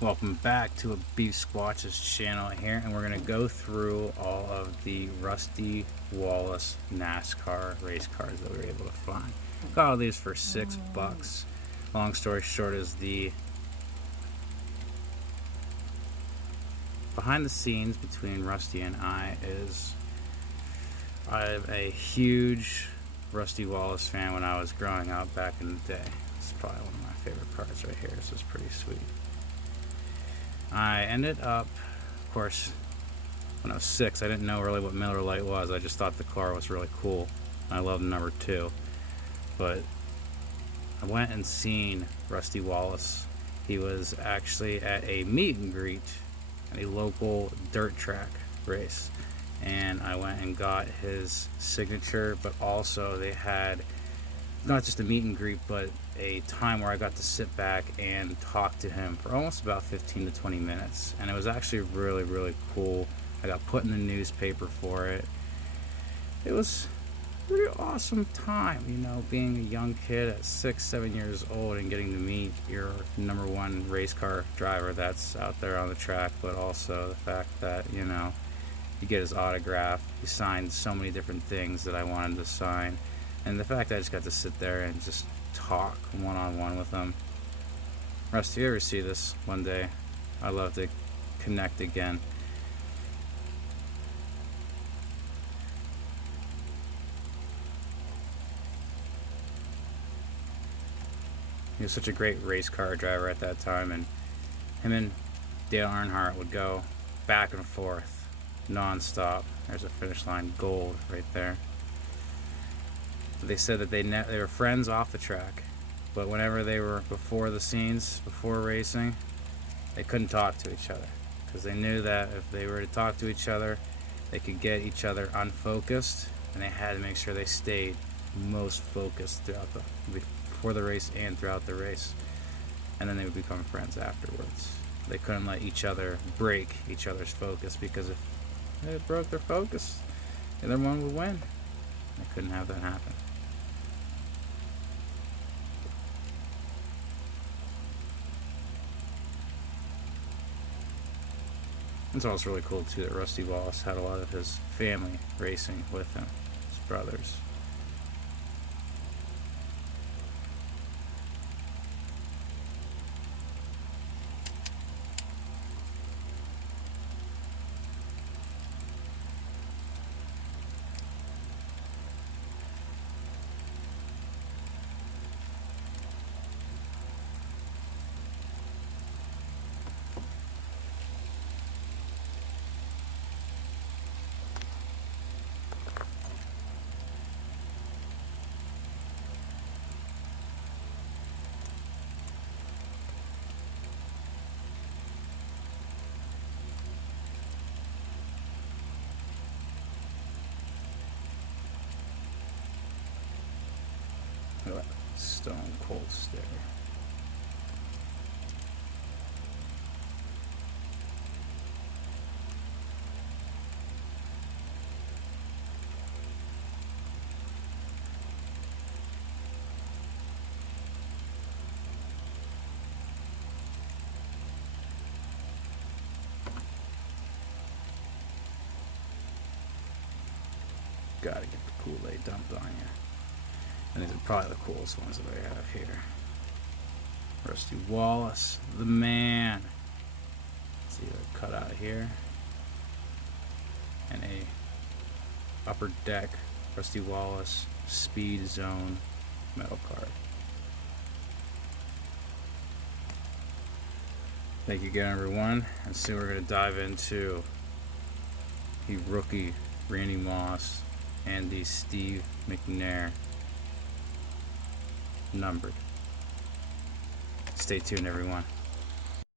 Welcome back to a Beef Squatches channel here, and we're going to go through all of the Rusty Wallace NASCAR race cars that we were able to find. Got all these for $6. Long story short is the behind the scenes between Rusty and I is I'm a huge Rusty Wallace fan when I was growing up back in the day. It's probably one of my favorite cars right here. This is pretty sweet. I ended up, of course, when I was 6, I didn't know really what Miller Lite was. I just thought the car was really cool. I loved number 2. But I went and seen Rusty Wallace. He was actually at a meet and greet at a local dirt track race. And I went and got his signature, but also they had not just a meet and greet, but a time where I got to sit back and talk to him for almost about 15 to 20 minutes. And it was actually really, really cool. I got put in the newspaper for it. It was a pretty awesome time, you know, being a young kid at 6, 7 years old and getting to meet your number one race car driver that's out there on the track, but also the fact that, you know, you get his autograph. He signed so many different things that I wanted to sign. And the fact that I just got to sit there and just talk one-on-one with him. Rusty, you ever see this one day? I'd love to connect again. He was such a great race car driver at that time, and him and Dale Earnhardt would go back and forth non-stop. There's a finish line, gold right there. They said that they were friends off the track, but whenever they were before the scenes, before racing, they couldn't talk to each other because they knew that if they were to talk to each other, they could get each other unfocused, and they had to make sure they stayed most focused before the race and throughout the race, and then they would become friends afterwards. They couldn't let each other break each other's focus, because if they broke their focus, the other one would win. They couldn't have that happen. It's also really cool too that Rusty Wallace had a lot of his family racing with him, his brothers. Look at that stone cold stare. Gotta get the Kool-Aid dumped on you. And these are probably the coolest ones that I have here. Rusty Wallace, the man. See a cutout here. And a upper deck Rusty Wallace Speed Zone metal card. Thank you again, everyone. And soon we're going to dive into the rookie Randy Moss and the Steve McNair numbered. Stay tuned, everyone.